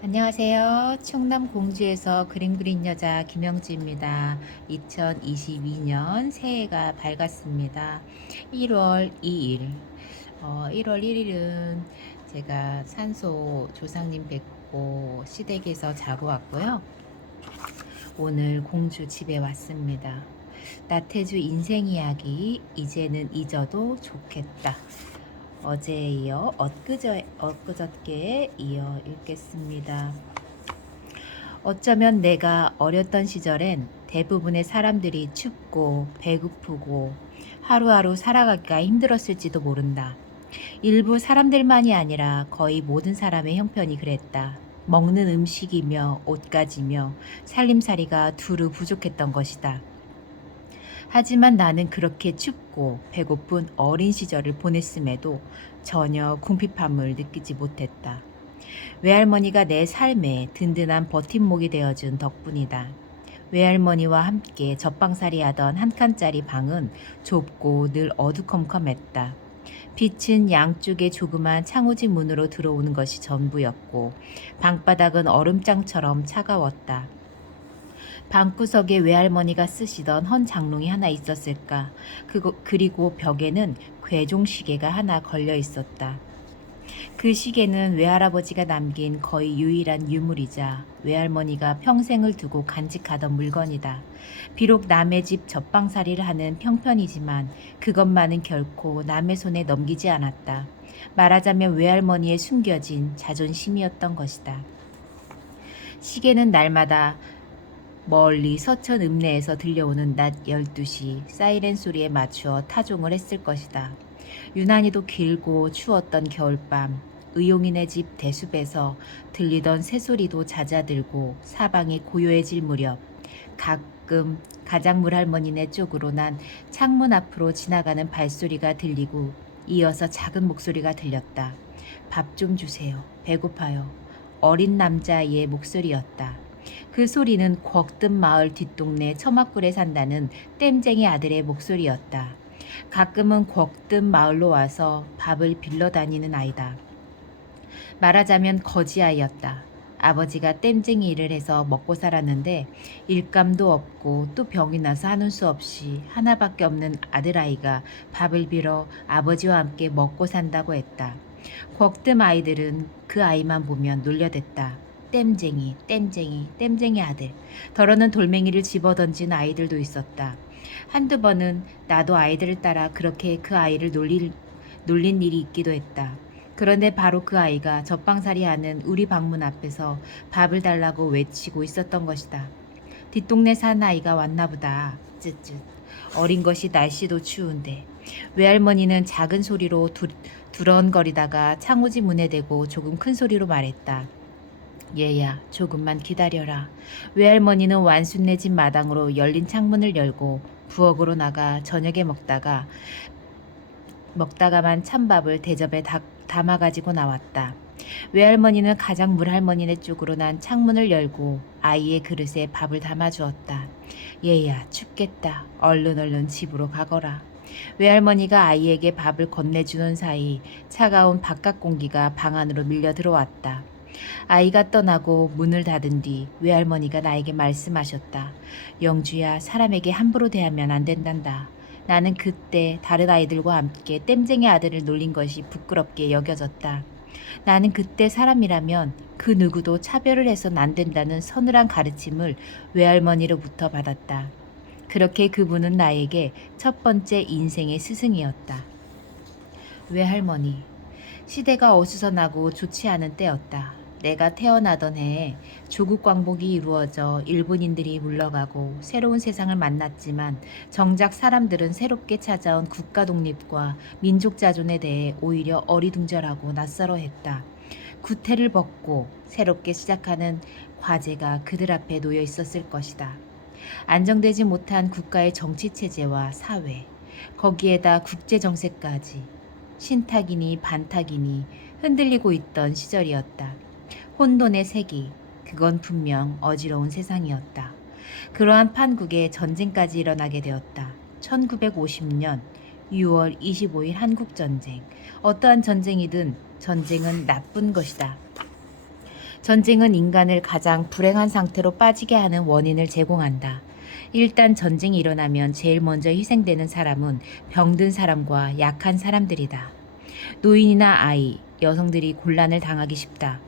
안녕하세요. 충남 공주에서 그림 그린 여자 김영지입니다. 2022년 새해가 밝았습니다. 1월 2일. 1월 1일은 제가 산소 조상님 뵙고 시댁에서 자고 왔고요. 오늘 공주 집에 왔습니다. 나태주 인생 이야기, 이제는 잊어도 좋겠다. 어제에 이어 엊그저께 이어 읽겠습니다. 어쩌면 내가 어렸던 시절엔 대부분의 사람들이 춥고 배고프고 하루하루 살아가기가 힘들었을지도 모른다. 일부 사람들만이 아니라 거의 모든 사람의 형편이 그랬다. 먹는 음식이며 옷가지며 살림살이가 두루 부족했던 것이다. 하지만 나는 그렇게 춥고 배고픈 어린 시절을 보냈음에도 전혀 궁핍함을 느끼지 못했다. 외할머니가 내 삶에 든든한 버팀목이 되어준 덕분이다. 외할머니와 함께 젖방살이 하던 한 칸짜리 방은 좁고 늘 어두컴컴했다. 빛은 양쪽의 조그만 창호지 문으로 들어오는 것이 전부였고 방바닥은 얼음장처럼 차가웠다. 방구석에 외할머니가 쓰시던 헌 장롱이 하나 있었을까. 그리고 벽에는 괴종시계가 하나 걸려 있었다. 그 시계는 외할아버지가 남긴 거의 유일한 유물이자 외할머니가 평생을 두고 간직하던 물건이다. 비록 남의 집 젖방살이를 하는 형편이지만 그것만은 결코 남의 손에 넘기지 않았다. 말하자면 외할머니의 숨겨진 자존심이었던 것이다. 시계는 날마다 멀리 서천 읍내에서 들려오는 낮 12시 사이렌 소리에 맞추어 타종을 했을 것이다. 유난히도 길고 추웠던 겨울밤, 의용인의 집 대숲에서 들리던 새소리도 잦아들고 사방이 고요해질 무렵 가끔 가장물 할머니네 쪽으로 난 창문 앞으로 지나가는 발소리가 들리고 이어서 작은 목소리가 들렸다. 밥 좀 주세요. 배고파요. 어린 남자아이의 목소리였다. 그 소리는 곶든 마을 뒷동네 처막굴에 산다는 땜쟁이 아들의 목소리였다. 가끔은 곶든 마을로 와서 밥을 빌러 다니는 아이다. 말하자면 거지아이였다. 아버지가 땜쟁이 일을 해서 먹고 살았는데 일감도 없고 또 병이 나서 하는 수 없이 하나밖에 없는 아들아이가 밥을 빌어 아버지와 함께 먹고 산다고 했다. 곶뜸 아이들은 그 아이만 보면 놀려댔다. 땜쟁이, 땜쟁이, 땜쟁이 아들. 더러는 돌멩이를 집어던진 아이들도 있었다. 한두 번은 나도 아이들을 따라 그렇게 그 아이를 놀린 일이 있기도 했다. 그런데 바로 그 아이가 젖방살이 하는 우리 방문 앞에서 밥을 달라고 외치고 있었던 것이다. 뒷동네 산 아이가 왔나 보다. 쯧쯧. 어린 것이 날씨도 추운데. 외할머니는 작은 소리로 두런거리다가 창호지 문에 대고 조금 큰 소리로 말했다. 얘야, 조금만 기다려라. 외할머니는 완순네 집 마당으로 열린 창문을 열고 부엌으로 나가 저녁에 먹다가만 찬밥을 대접에 담아가지고 나왔다. 외할머니는 가장 물할머니네 쪽으로 난 창문을 열고 아이의 그릇에 밥을 담아주었다. 얘야, 춥겠다. 얼른 집으로 가거라. 외할머니가 아이에게 밥을 건네주는 사이 차가운 바깥 공기가 방 안으로 밀려 들어왔다. 아이가 떠나고 문을 닫은 뒤 외할머니가 나에게 말씀하셨다. 영주야, 사람에게 함부로 대하면 안 된단다. 나는 그때 다른 아이들과 함께 땜쟁이 아들을 놀린 것이 부끄럽게 여겨졌다. 나는 그때 사람이라면 그 누구도 차별을 해선 안 된다는 서늘한 가르침을 외할머니로부터 받았다. 그렇게 그분은 나에게 첫 번째 인생의 스승이었다. 외할머니. 시대가 어수선하고 좋지 않은 때였다. 내가 태어나던 해에 조국 광복이 이루어져 일본인들이 물러가고 새로운 세상을 만났지만 정작 사람들은 새롭게 찾아온 국가 독립과 민족 자존에 대해 오히려 어리둥절하고 낯설어 했다. 구태를 벗고 새롭게 시작하는 과제가 그들 앞에 놓여 있었을 것이다. 안정되지 못한 국가의 정치 체제와 사회, 거기에다 국제 정세까지 신탁이니 반탁이니 흔들리고 있던 시절이었다. 혼돈의 세기, 그건 분명 어지러운 세상이었다. 그러한 판국에 전쟁까지 일어나게 되었다. 1950년 6월 25일 한국전쟁. 어떠한 전쟁이든 전쟁은 나쁜 것이다. 전쟁은 인간을 가장 불행한 상태로 빠지게 하는 원인을 제공한다. 일단 전쟁이 일어나면 제일 먼저 희생되는 사람은 병든 사람과 약한 사람들이다. 노인이나 아이, 여성들이 곤란을 당하기 쉽다.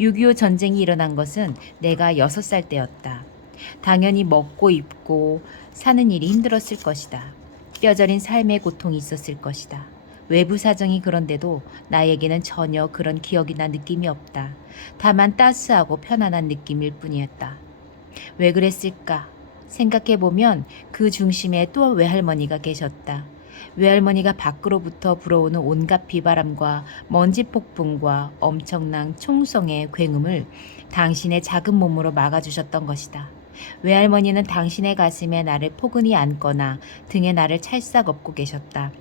6.25 전쟁이 일어난 것은 내가 6살 때였다. 당연히 먹고 입고 사는 일이 힘들었을 것이다. 뼈저린 삶의 고통이 있었을 것이다. 외부 사정이 그런데도 나에게는 전혀 그런 기억이나 느낌이 없다. 다만 따스하고 편안한 느낌일 뿐이었다. 왜 그랬을까? 생각해보면 그 중심에 또 외할머니가 계셨다. 외할머니가 밖으로부터 불어오는 온갖 비바람과 먼지 폭풍과 엄청난 총성의 굉음을 당신의 작은 몸으로 막아주셨던 것이다. 외할머니는 당신의 가슴에 나를 포근히 안거나 등에 나를 찰싹 업고 계셨다.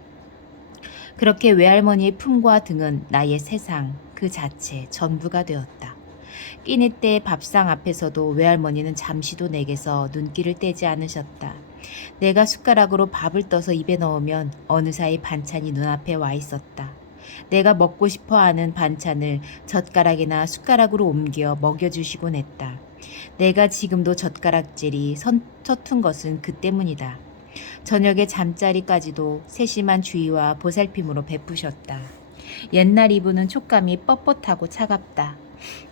그렇게 외할머니의 품과 등은 나의 세상 그 자체 전부가 되었다. 끼니 때 밥상 앞에서도 외할머니는 잠시도 내게서 눈길을 떼지 않으셨다. 내가 숟가락으로 밥을 떠서 입에 넣으면 어느사이 반찬이 눈앞에 와 있었다. 내가 먹고 싶어 하는 반찬을 젓가락이나 숟가락으로 옮겨 먹여주시곤 했다. 내가 지금도 젓가락질이 서툰 것은 그 때문이다. 저녁에 잠자리까지도 세심한 주의와 보살핌으로 베푸셨다. 옛날 이불은 촉감이 뻣뻣하고 차갑다.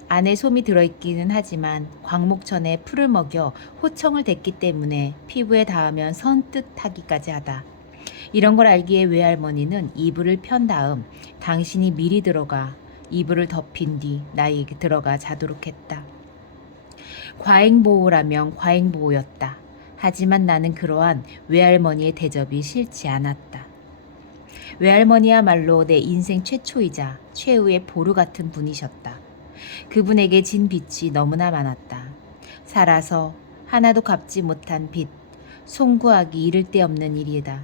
안에 솜이 들어있기는 하지만 광목천에 풀을 먹여 호청을 댔기 때문에 피부에 닿으면 선뜻하기까지 하다. 이런 걸 알기에 외할머니는 이불을 편 다음 당신이 미리 들어가 이불을 덮인 뒤 나에게 들어가 자도록 했다. 과잉보호라면 과잉보호였다. 하지만 나는 그러한 외할머니의 대접이 싫지 않았다. 외할머니야말로 내 인생 최초이자 최후의 보루 같은 분이셨다. 그분에게 진 빚이 너무나 많았다. 살아서 하나도 갚지 못한 빚, 송구하기 이를 데 없는 일이다.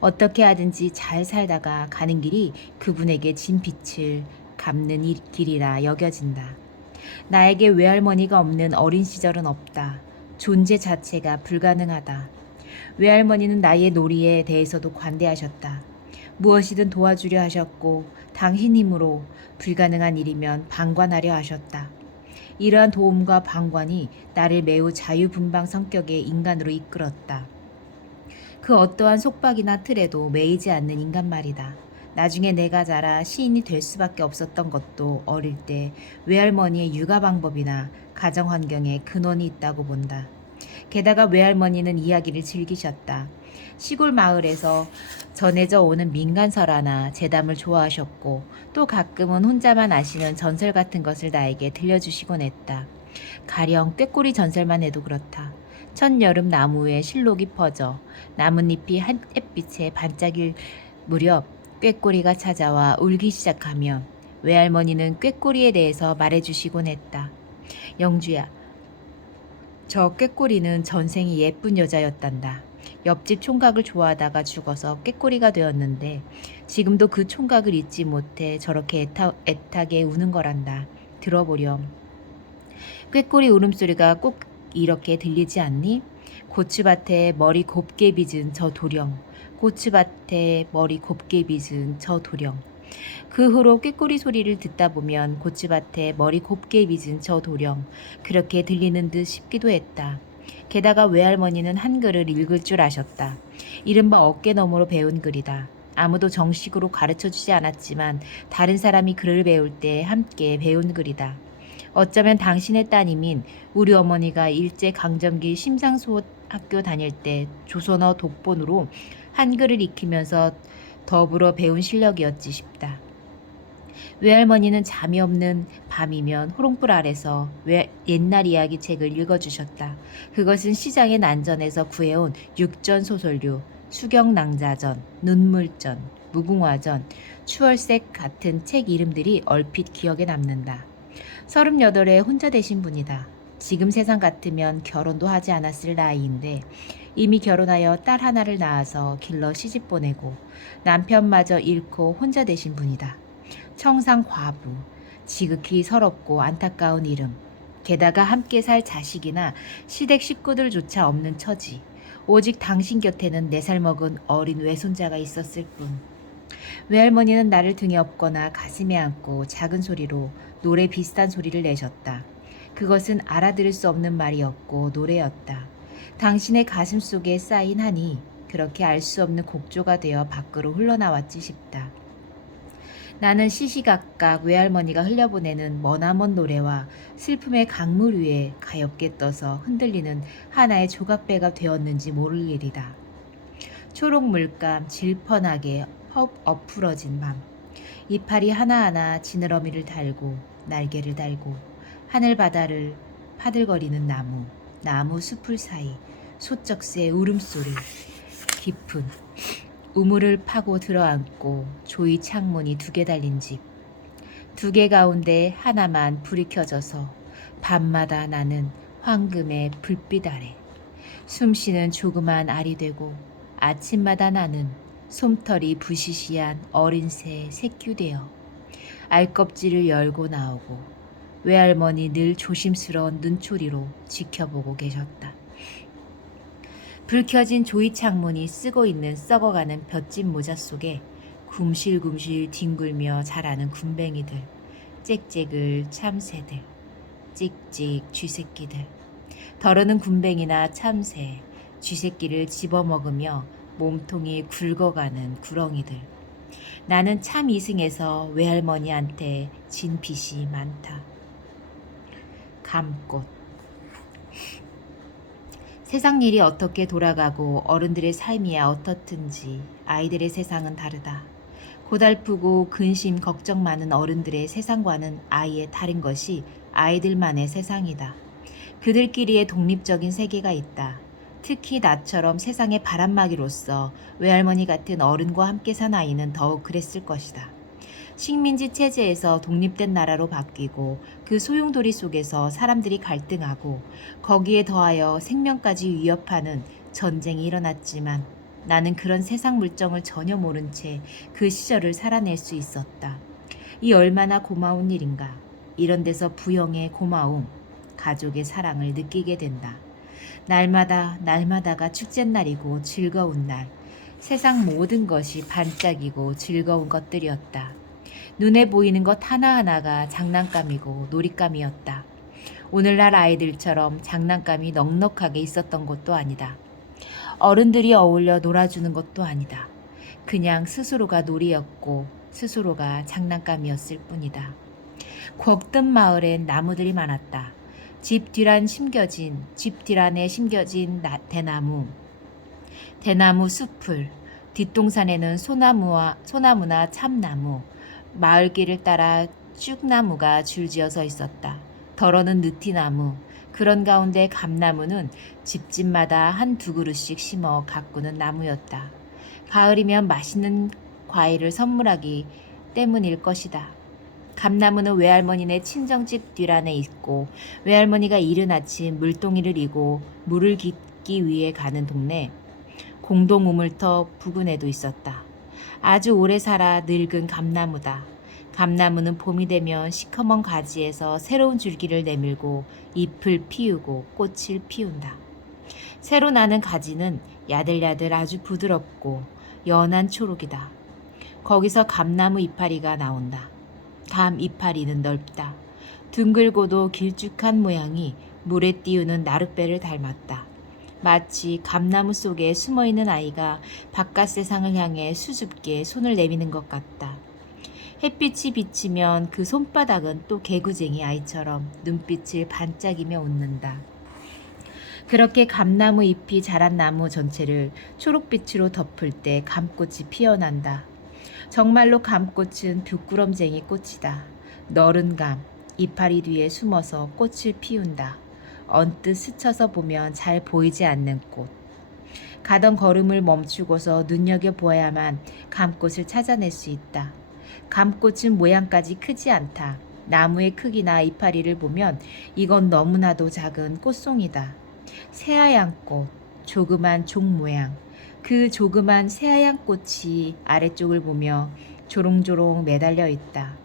어떻게 하든지 잘 살다가 가는 길이 그분에게 진 빚을 갚는 길이라 여겨진다. 나에게 외할머니가 없는 어린 시절은 없다. 존재 자체가 불가능하다. 외할머니는 나의 놀이에 대해서도 관대하셨다. 무엇이든 도와주려 하셨고 당신 힘으로 불가능한 일이면 방관하려 하셨다. 이러한 도움과 방관이 나를 매우 자유분방 성격의 인간으로 이끌었다. 그 어떠한 속박이나 틀에도 매이지 않는 인간 말이다. 나중에 내가 자라 시인이 될 수밖에 없었던 것도 어릴 때 외할머니의 육아 방법이나 가정 환경에 근원이 있다고 본다. 게다가 외할머니는 이야기를 즐기셨다. 시골 마을에서 전해져 오는 민간설화나 재담을 좋아하셨고 또 가끔은 혼자만 아시는 전설 같은 것을 나에게 들려주시곤 했다. 가령 꾀꼬리 전설만 해도 그렇다. 첫여름 나무에 실록이 퍼져 나뭇잎이 햇빛에 반짝일 무렵 꾀꼬리가 찾아와 울기 시작하면 외할머니는 꾀꼬리에 대해서 말해주시곤 했다. 영주야, 저 꾀꼬리는 전생이 예쁜 여자였단다. 옆집 총각을 좋아하다가 죽어서 꾀꼬리가 되었는데 지금도 그 총각을 잊지 못해 저렇게 애타게 우는 거란다. 들어보렴. 꾀꼬리 울음소리가 꼭 이렇게 들리지 않니? 고추밭에 머리 곱게 빚은 저 도령. 고추밭에 머리 곱게 빚은 저 도령. 그 후로 꾀꼬리 소리를 듣다 보면 고추밭에 머리 곱게 빚은 저 도령. 그렇게 들리는 듯 싶기도 했다. 게다가 외할머니는 한글을 읽을 줄 아셨다. 이른바 어깨너머로 배운 글이다. 아무도 정식으로 가르쳐주지 않았지만 다른 사람이 글을 배울 때 함께 배운 글이다. 어쩌면 당신의 따님인 우리 어머니가 일제강점기 심상소 학교 다닐 때 조선어 독본으로 한글을 익히면서 더불어 배운 실력이었지 싶다. 외할머니는 잠이 없는 밤이면 호롱불 아래서 옛날 이야기 책을 읽어주셨다. 그것은 시장의 난전에서 구해온 육전 소설류, 수경낭자전, 눈물전, 무궁화전, 추월색 같은 책 이름들이 얼핏 기억에 남는다. 38에 혼자 되신 분이다. 지금 세상 같으면 결혼도 하지 않았을 나이인데 이미 결혼하여 딸 하나를 낳아서 길러 시집 보내고 남편마저 잃고 혼자 되신 분이다. 청상 과부, 지극히 서럽고 안타까운 이름. 게다가 함께 살 자식이나 시댁 식구들조차 없는 처지. 오직 당신 곁에는 4살 먹은 어린 외손자가 있었을 뿐. 외할머니는 나를 등에 업거나 가슴에 안고 작은 소리로 노래 비슷한 소리를 내셨다. 그것은 알아들을 수 없는 말이었고 노래였다. 당신의 가슴 속에 쌓인 한이 그렇게 알 수 없는 곡조가 되어 밖으로 흘러나왔지 싶다. 나는 시시각각 외할머니가 흘려보내는 머나먼 노래와 슬픔의 강물 위에 가엽게 떠서 흔들리는 하나의 조각배가 되었는지 모를 일이다. 초록 물감 질펀하게 엎으러진 밤. 이파리 하나하나 지느러미를 달고 날개를 달고 하늘바다를 파들거리는 나무 숲을 사이 소쩍새 울음소리 깊은 우물을 파고 들어앉고 조이 창문이 2개 달린 집. 2개 가운데 하나만 불이 켜져서 밤마다 나는 황금의 불빛 아래 숨쉬는 조그만 알이 되고 아침마다 나는 솜털이 부시시한 어린 새 새끼 되어 알껍질을 열고 나오고 외할머니 늘 조심스러운 눈초리로 지켜보고 계셨다. 불 켜진 조이 창문이 쓰고 있는 썩어가는 볏짚 모자 속에 굶실굶실 뒹굴며 자라는 군뱅이들, 짹짹을 참새들, 찍찍 쥐새끼들. 더러는 군뱅이나 참새, 쥐새끼를 집어먹으며 몸통이 굵어가는 구렁이들. 나는 참 이승에서 외할머니한테 진 빚이 많다. 감꽃. 세상 일이 어떻게 돌아가고 어른들의 삶이야 어떻든지 아이들의 세상은 다르다. 고달프고 근심 걱정 많은 어른들의 세상과는 아예 다른 것이 아이들만의 세상이다. 그들끼리의 독립적인 세계가 있다. 특히 나처럼 세상의 바람막이로서 외할머니 같은 어른과 함께 산 아이는 더욱 그랬을 것이다. 식민지 체제에서 독립된 나라로 바뀌고 그 소용돌이 속에서 사람들이 갈등하고 거기에 더하여 생명까지 위협하는 전쟁이 일어났지만 나는 그런 세상 물정을 전혀 모른 채 그 시절을 살아낼 수 있었다. 이 얼마나 고마운 일인가. 이런 데서 부영의 고마움, 가족의 사랑을 느끼게 된다. 날마다가 축제날이고 즐거운 날. 세상 모든 것이 반짝이고 즐거운 것들이었다. 눈에 보이는 것 하나하나가 장난감이고 놀잇감이었다. 오늘날 아이들처럼 장난감이 넉넉하게 있었던 것도 아니다. 어른들이 어울려 놀아주는 것도 아니다. 그냥 스스로가 놀이였고 스스로가 장난감이었을 뿐이다. 곱든 마을엔 나무들이 많았다. 집 뒤란에 심겨진 대나무 숲을, 뒷동산에는 소나무나 참나무, 마을길을 따라 쭉나무가 줄지어 서 있었다. 더러는 느티나무, 그런 가운데 감나무는 집집마다 1-2 그루씩 심어 가꾸는 나무였다. 가을이면 맛있는 과일을 선물하기 때문일 것이다. 감나무는 외할머니네 친정집 뒤란에 있고 외할머니가 이른 아침 물동이를 이고 물을 깃기 위해 가는 동네 공동 우물터 부근에도 있었다. 아주 오래 살아 늙은 감나무다. 감나무는 봄이 되면 시커먼 가지에서 새로운 줄기를 내밀고 잎을 피우고 꽃을 피운다. 새로 나는 가지는 야들야들 아주 부드럽고 연한 초록이다. 거기서 감나무 이파리가 나온다. 감 이파리는 넓다. 둥글고도 길쭉한 모양이 물에 띄우는 나룻배를 닮았다. 마치 감나무 속에 숨어있는 아이가 바깥 세상을 향해 수줍게 손을 내미는 것 같다. 햇빛이 비치면 그 손바닥은 또 개구쟁이 아이처럼 눈빛을 반짝이며 웃는다. 그렇게 감나무 잎이 자란 나무 전체를 초록빛으로 덮을 때 감꽃이 피어난다. 정말로 감꽃은 부끄럼쟁이 꽃이다. 너른 감, 이파리 뒤에 숨어서 꽃을 피운다. 언뜻 스쳐서 보면 잘 보이지 않는 꽃. 가던 걸음을 멈추고서 눈여겨보아야만 감꽃을 찾아낼 수 있다. 감꽃은 모양까지 크지 않다. 나무의 크기나 이파리를 보면 이건 너무나도 작은 꽃송이다. 새하얀 꽃, 조그만 종 모양. 그 조그만 새하얀 꽃이 아래쪽을 보며 조롱조롱 매달려 있다.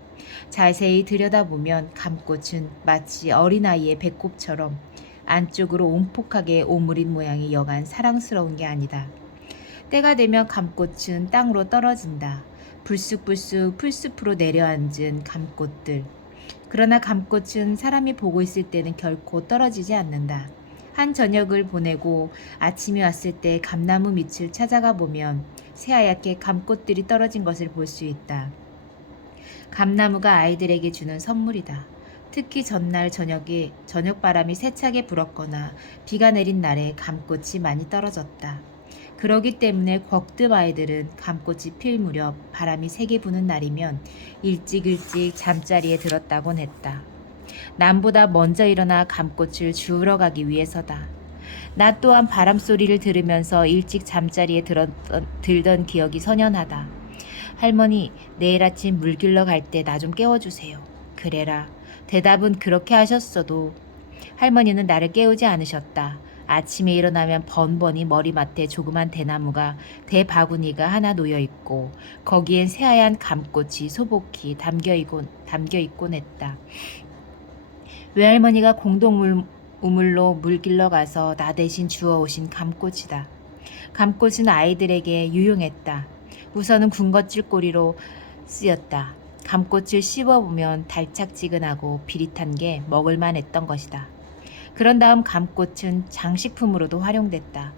자세히 들여다보면 감꽃은 마치 어린아이의 배꼽처럼 안쪽으로 온폭하게 오므린 모양이 여간 사랑스러운 게 아니다. 때가 되면 감꽃은 땅으로 떨어진다. 불쑥불쑥 풀숲으로 내려앉은 감꽃들. 그러나 감꽃은 사람이 보고 있을 때는 결코 떨어지지 않는다. 한 저녁을 보내고 아침이 왔을 때 감나무 밑을 찾아가 보면 새하얗게 감꽃들이 떨어진 것을 볼 수 있다. 감나무가 아이들에게 주는 선물이다. 특히 전날 저녁에 저녁바람이 세차게 불었거나 비가 내린 날에 감꽃이 많이 떨어졌다. 그러기 때문에 곽뜸 아이들은 감꽃이 필 무렵 바람이 세게 부는 날이면 일찍 잠자리에 들었다곤 했다. 남보다 먼저 일어나 감꽃을 주우러 가기 위해서다. 나 또한 바람 소리를 들으면서 일찍 잠자리에 들던 기억이 선연하다. 할머니, 내일 아침 물 길러 갈 때 나 좀 깨워주세요. 그래라. 대답은 그렇게 하셨어도 할머니는 나를 깨우지 않으셨다. 아침에 일어나면 번번이 머리맡에 조그만 대바구니가 하나 놓여 있고 거기엔 새하얀 감꽃이 소복히 담겨 있곤 했다. 외할머니가 우물로 물 길러 가서 나 대신 주워오신 감꽃이다. 감꽃은 아이들에게 유용했다. 우선은 군것질거리로 쓰였다. 감꽃을 씹어보면 달짝지근하고 비릿한 게 먹을만 했던 것이다. 그런 다음 감꽃은 장식품으로도 활용됐다.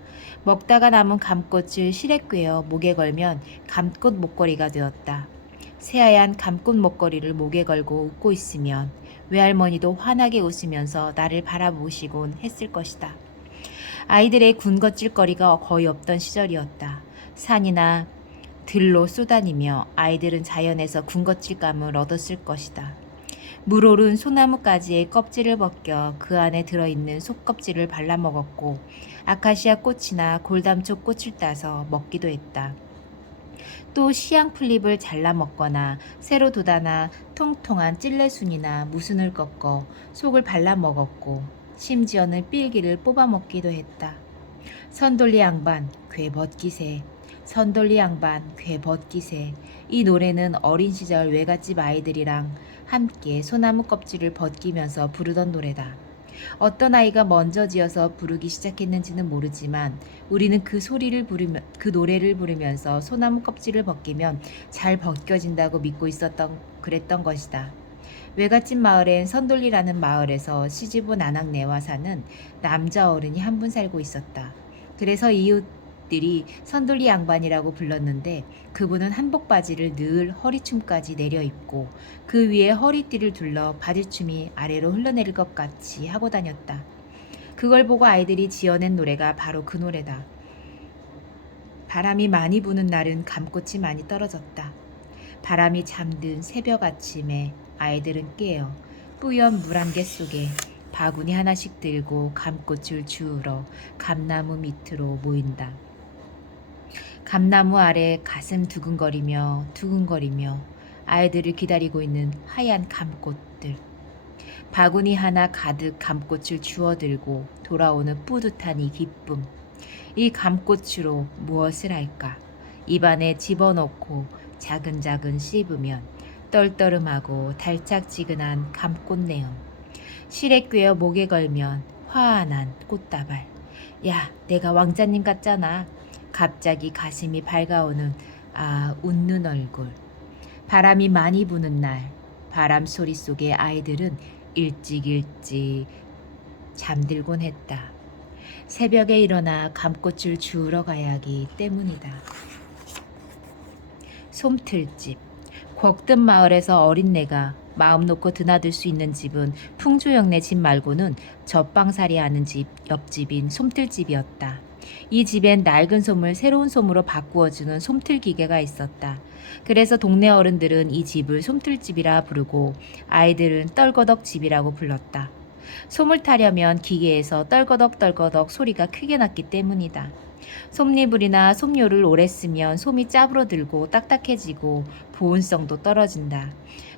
먹다가 남은 감꽃을 실에 꿰어 목에 걸면 감꽃 목걸이가 되었다. 새하얀 감꽃 목걸이를 목에 걸고 웃고 있으면 외할머니도 환하게 웃으면서 나를 바라보시곤 했을 것이다. 아이들의 군것질거리가 거의 없던 시절이었다. 산이나 들로 쏘다니며 아이들은 자연에서 군것질감을 얻었을 것이다. 물오른 소나무가지의 껍질을 벗겨 그 안에 들어있는 속껍질을 발라먹었고 아카시아 꽃이나 골담초 꽃을 따서 먹기도 했다. 또 시향풀잎을 잘라 먹거나 새로 돋아나 통통한 찔레순이나 무순을 꺾어 속을 발라 먹었고 심지어는 삘기를 뽑아 먹기도 했다. 선돌리 양반 괴 벗기새, 선돌리 양반 괴 벗기새. 이 노래는 어린 시절 외갓집 아이들이랑 함께 소나무 껍질을 벗기면서 부르던 노래다. 어떤 아이가 먼저 지어서 부르기 시작했는지는 모르지만 우리는 그 노래를 부르면서 소나무 껍질을 벗기면 잘 벗겨진다고 믿고 그랬던 것이다. 외갓집 마을엔 선돌리라는 마을에서 시집온 아낙네와 사는 남자 어른이 한 분 살고 있었다. 그래서 이웃들이 선돌리 양반이라고 불렀는데 그분은 한복 바지를 늘 허리춤까지 내려 입고 그 위에 허리띠를 둘러 바지춤이 아래로 흘러내릴 것 같이 하고 다녔다. 그걸 보고 아이들이 지어낸 노래가 바로 그 노래다. 바람이 많이 부는 날은 감꽃이 많이 떨어졌다. 바람이 잠든 새벽 아침에 아이들은 깨어 뿌연 물안개 속에 바구니 하나씩 들고 감꽃을 주우러 감나무 밑으로 모인다. 감나무 아래 가슴 두근거리며 아이들을 기다리고 있는 하얀 감꽃들. 바구니 하나 가득 감꽃을 주워들고 돌아오는 뿌듯한 이 기쁨. 이 감꽃으로 무엇을 할까? 입안에 집어넣고 자근자근 씹으면 떨떠름하고 달짝지근한 감꽃 내음. 실에 꿰어 목에 걸면 환한 꽃다발. 야, 내가 왕자님 같잖아. 갑자기 가슴이 밝아오는 웃는 얼굴. 바람이 많이 부는 날 바람 소리 속에 아이들은 일찍 잠들곤 했다. 새벽에 일어나 감꽃을 주우러 가야 하기 때문이다. 솜틀집. 곽뜸 마을에서 어린내가 마음 놓고 드나들 수 있는 집은 풍조영네 집 말고는 젖방살이 하는 집 옆집인 솜틀집이었다. 이 집엔 낡은 솜을 새로운 솜으로 바꾸어주는 솜틀 기계가 있었다. 그래서 동네 어른들은 이 집을 솜틀집이라 부르고 아이들은 떨거덕집이라고 불렀다. 솜을 타려면 기계에서 떨거덕 소리가 크게 났기 때문이다. 솜니불이나 솜료를 오래 쓰면 솜이 짜부러들고 딱딱해지고 보온성도 떨어진다.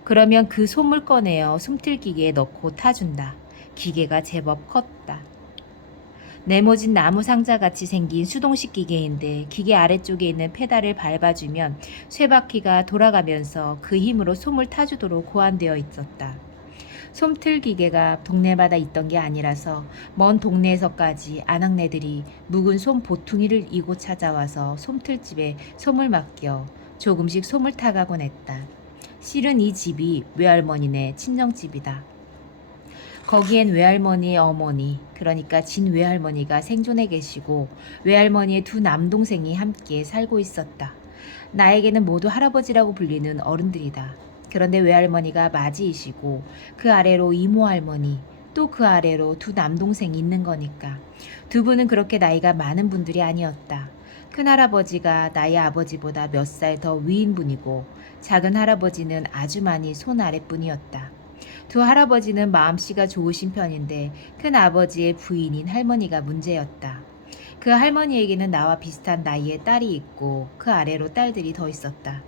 그러면 그 솜을 꺼내어 솜틀기계에 넣고 타준다. 기계가 제법 컸다. 네모진 나무 상자같이 생긴 수동식 기계인데 기계 아래쪽에 있는 페달을 밟아주면 쇠바퀴가 돌아가면서 그 힘으로 솜을 타주도록 고안되어 있었다. 솜틀 기계가 동네마다 있던 게 아니라서 먼 동네에서까지 아낙네들이 묵은 솜 보퉁이를 이고 찾아와서 솜틀집에 솜을 맡겨 조금씩 솜을 타가곤 했다. 실은 이 집이 외할머니네 친정집이다. 거기엔 외할머니의 어머니, 그러니까 진 외할머니가 생존해 계시고 외할머니의 두 남동생이 함께 살고 있었다. 나에게는 모두 할아버지라고 불리는 어른들이다. 그런데 외할머니가 맞이이시고 그 아래로 이모 할머니, 또 그 아래로 두 남동생이 있는 거니까 두 분은 그렇게 나이가 많은 분들이 아니었다. 큰할아버지가 나의 아버지보다 몇 살 더 위인 분이고 작은 할아버지는 아주 많이 손 아랫분이었다. 두 할아버지는 마음씨가 좋으신 편인데 큰아버지의 부인인 할머니가 문제였다. 그 할머니에게는 나와 비슷한 나이의 딸이 있고 그 아래로 딸들이 더 있었다.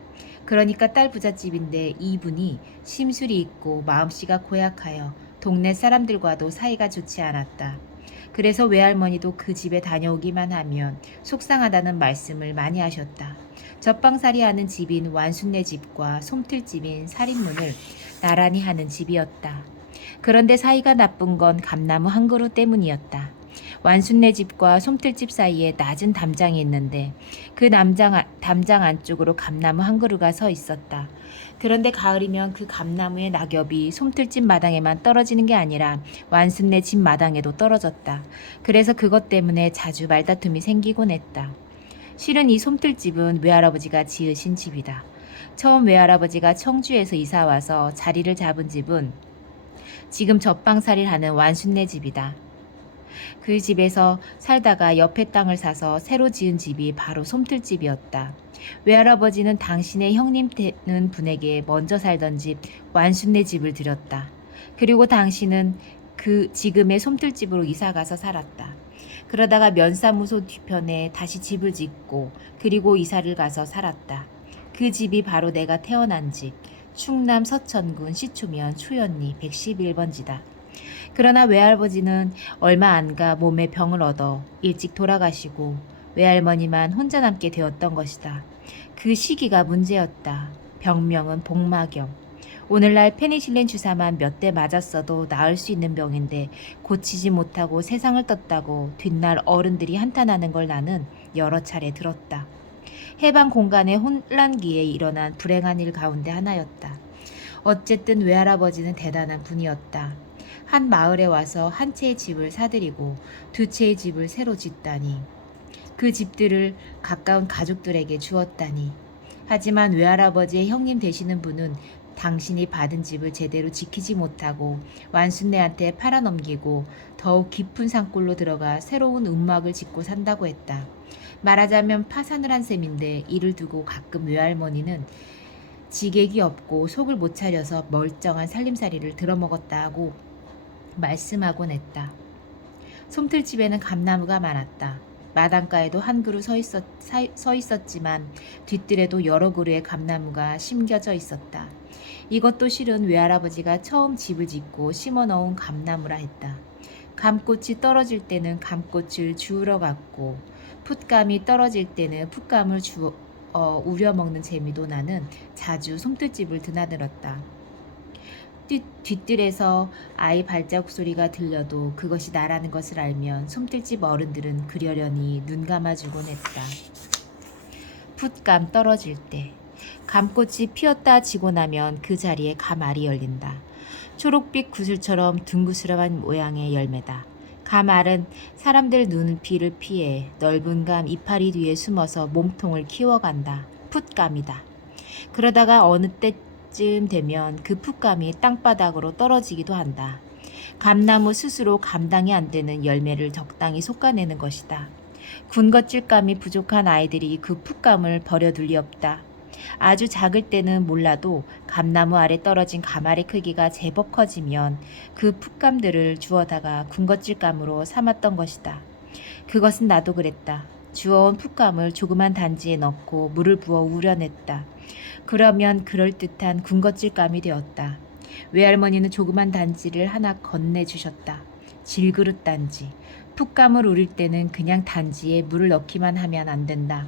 그러니까 딸 부잣집인데 이분이 심술이 있고 마음씨가 고약하여 동네 사람들과도 사이가 좋지 않았다. 그래서 외할머니도 그 집에 다녀오기만 하면 속상하다는 말씀을 많이 하셨다. 젖방살이 하는 집인 완순네 집과 솜틀집인 살인문을 나란히 하는 집이었다. 그런데 사이가 나쁜 건 감나무 한 그루 때문이었다. 완순네 집과 솜틀집 사이에 낮은 담장이 있는데 그 담장 안쪽으로 감나무 한 그루가 서 있었다. 그런데 가을이면 그 감나무의 낙엽이 솜틀집 마당에만 떨어지는 게 아니라 완순네 집 마당에도 떨어졌다. 그래서 그것 때문에 자주 말다툼이 생기곤 했다. 실은 이 솜틀집은 외할아버지가 지으신 집이다. 처음 외할아버지가 청주에서 이사와서 자리를 잡은 집은 지금 젖방살이를 하는 완순네 집이다. 그 집에서 살다가 옆에 땅을 사서 새로 지은 집이 바로 솜틀집이었다. 외할아버지는 당신의 형님 되는 분에게 먼저 살던 집 완순네 집을 들였다. 그리고 당신은 그 지금의 솜틀집으로 이사가서 살았다. 그러다가 면사무소 뒤편에 다시 집을 짓고 그리고 이사를 가서 살았다. 그 집이 바로 내가 태어난 집, 충남 서천군 시초면 초연리 111번지다. 그러나 외할아버지는 얼마 안 가 몸에 병을 얻어 일찍 돌아가시고 외할머니만 혼자 남게 되었던 것이다. 그 시기가 문제였다. 병명은 복막염. 오늘날 페니실린 주사만 몇 대 맞았어도 나을 수 있는 병인데 고치지 못하고 세상을 떴다고 뒷날 어른들이 한탄하는 걸 나는 여러 차례 들었다. 해방 공간의 혼란기에 일어난 불행한 일 가운데 하나였다. 어쨌든 외할아버지는 대단한 분이었다. 한 마을에 와서 한 채의 집을 사들이고 두 채의 집을 새로 짓다니. 그 집들을 가까운 가족들에게 주었다니. 하지만 외할아버지의 형님 되시는 분은 당신이 받은 집을 제대로 지키지 못하고 완순네한테 팔아넘기고 더욱 깊은 산골로 들어가 새로운 움막을 짓고 산다고 했다. 말하자면 파산을 한 셈인데 이를 두고 가끔 외할머니는 지객이 없고 속을 못 차려서 멀쩡한 살림살이를 들어먹었다고 말씀하곤 했다. 솜틀집에는 감나무가 많았다. 마당가에도 한 그루 서 있었지만 뒷뜰에도 여러 그루의 감나무가 심겨져 있었다. 이것도 실은 외할아버지가 처음 집을 짓고 심어 넣은 감나무라 했다. 감꽃이 떨어질 때는 감꽃을 주우러 갔고 풋감이 떨어질 때는 풋감을 우려 먹는 재미도 나는 자주 솜틀집을 드나들었다. 뒷뜰에서 아이 발자국 소리가 들려도 그것이 나라는 것을 알면 솜틀집 어른들은 그려려니 눈 감아주곤 했다. 풋감 떨어질 때 감꽃이 피었다 지고 나면 그 자리에 감알이 열린다. 초록빛 구슬처럼 둥그스름한 모양의 열매다. 감알은 사람들 눈피를 피해 넓은 감 이파리 뒤에 숨어서 몸통을 키워간다. 풋감이다. 그러다가 어느 때쯤 되면 그 풋감이 땅바닥으로 떨어지기도 한다. 감나무 스스로 감당이 안 되는 열매를 적당히 솎아내는 것이다. 군것질감이 부족한 아이들이 그 풋감을 버려둘 리 없다. 아주 작을 때는 몰라도 감나무 아래 떨어진 감알의 크기가 제법 커지면 그 풋감들을 주워다가 군것질감으로 삼았던 것이다. 그것은 나도 그랬다. 주워온 풋감을 조그만 단지에 넣고 물을 부어 우려냈다. 그러면 그럴듯한 군것질감이 되었다. 외할머니는 조그만 단지를 하나 건네주셨다. 질그릇 단지. 풋감을 우릴 때는 그냥 단지에 물을 넣기만 하면 안 된다.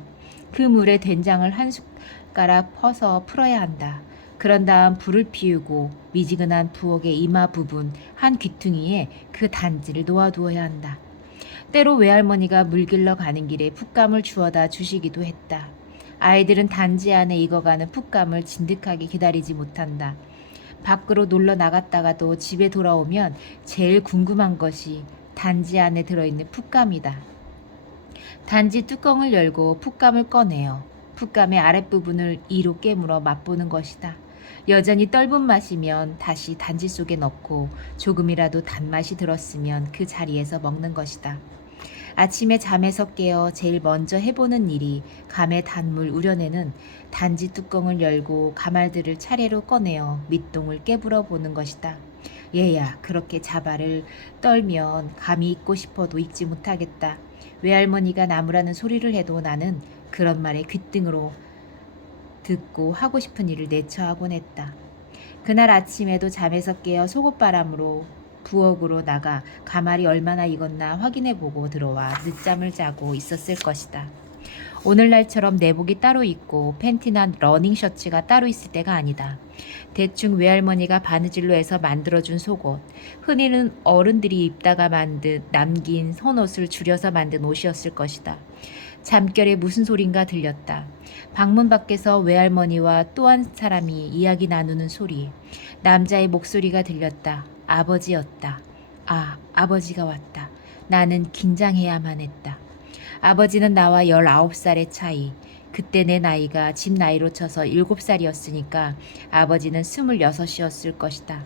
그 물에 된장을 한 숟가락 퍼서 풀어야 한다. 그런 다음 불을 피우고 미지근한 부엌의 이마 부분 한 귀퉁이에 그 단지를 놓아두어야 한다. 때로 외할머니가 물 길러 가는 길에 풋감을 주워다 주시기도 했다. 아이들은 단지 안에 익어가는 풋감을 진득하게 기다리지 못한다. 밖으로 놀러 나갔다가도 집에 돌아오면 제일 궁금한 것이 단지 안에 들어있는 풋감이다. 단지 뚜껑을 열고 풋감을 꺼내요. 풋감의 아랫부분을 이로 깨물어 맛보는 것이다. 여전히 떫은 맛이면 다시 단지 속에 넣고 조금이라도 단맛이 들었으면 그 자리에서 먹는 것이다. 아침에 잠에서 깨어 제일 먼저 해보는 일이 감의 단물 우려내는 단지 뚜껑을 열고 가말들을 차례로 꺼내어 밑동을 깨불어 보는 것이다. 얘야, 그렇게 자바를 떨면 감이 익고 싶어도 익지 못하겠다. 외할머니가 나무라는 소리를 해도 나는 그런 말에 귓등으로 듣고 하고 싶은 일을 내처하곤 했다. 그날 아침에도 잠에서 깨어 속옷바람으로 부엌으로 나가 가말이 얼마나 익었나 확인해보고 들어와 늦잠을 자고 있었을 것이다. 오늘날처럼 내복이 따로 있고 팬티나 러닝 셔츠가 따로 있을 때가 아니다. 대충 외할머니가 바느질로 해서 만들어준 속옷, 흔히는 어른들이 입다가 남긴 헌옷을 줄여서 만든 옷이었을 것이다. 잠결에 무슨 소린가 들렸다. 방문 밖에서 외할머니와 또 한 사람이 이야기 나누는 소리. 남자의 목소리가 들렸다. 아버지였다. 아, 아버지가 왔다. 나는 긴장해야만 했다. 아버지는 나와 19살의 차이. 그때 내 나이가 집 나이로 쳐서 7살이었으니까 아버지는 26이었을 것이다.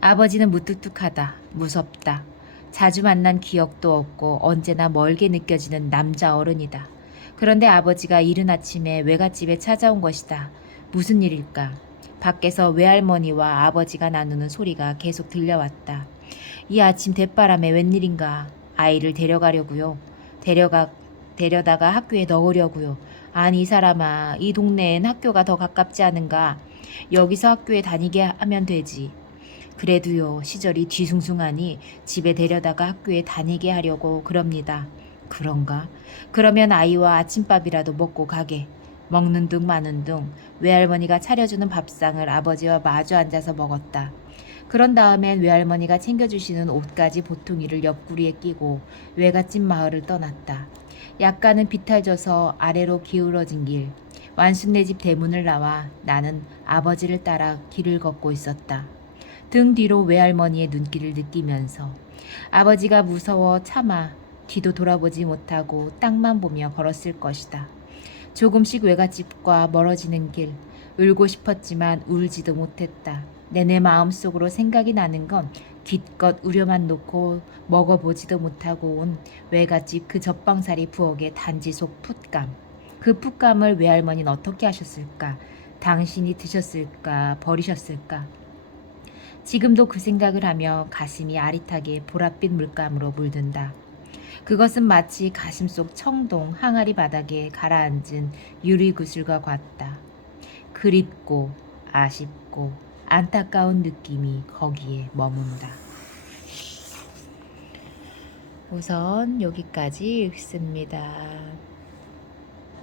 아버지는 무뚝뚝하다. 무섭다. 자주 만난 기억도 없고 언제나 멀게 느껴지는 남자 어른이다. 그런데 아버지가 이른 아침에 외갓집에 찾아온 것이다. 무슨 일일까? 밖에서 외할머니와 아버지가 나누는 소리가 계속 들려왔다. 이 아침 대바람에 웬일인가? 아이를 데려가려고요. 데려다가 학교에 넣으려고요. 아니 이 사람아, 이 동네엔 학교가 더 가깝지 않은가? 여기서 학교에 다니게 하면 되지. 그래도요, 시절이 뒤숭숭하니 집에 데려다가 학교에 다니게 하려고 그럽니다. 그런가? 그러면 아이와 아침밥이라도 먹고 가게. 먹는 둥 마는 둥 외할머니가 차려주는 밥상을 아버지와 마주 앉아서 먹었다. 그런 다음엔 외할머니가 챙겨주시는 옷까지 보퉁이를 옆구리에 끼고 외갓집 마을을 떠났다. 약간은 비탈져서 아래로 기울어진 길. 완순네 집 대문을 나와 나는 아버지를 따라 길을 걷고 있었다. 등 뒤로 외할머니의 눈길을 느끼면서 아버지가 무서워 차마 뒤도 돌아보지 못하고 땅만 보며 걸었을 것이다. 조금씩 외갓집과 멀어지는 길, 울고 싶었지만 울지도 못했다. 내내 마음속으로 생각이 나는 건 기껏 우려만 놓고 먹어보지도 못하고 온 외갓집 그 젖방살이 부엌의 단지 속 풋감. 그 풋감을 외할머니는 어떻게 하셨을까? 당신이 드셨을까? 버리셨을까? 지금도 그 생각을 하며 가슴이 아릿하게 보랏빛 물감으로 물든다. 그것은 마치 가슴 속 청동 항아리 바닥에 가라앉은 유리구슬과 같다. 그립고 아쉽고 안타까운 느낌이 거기에 머문다. 우선 여기까지 읽습니다.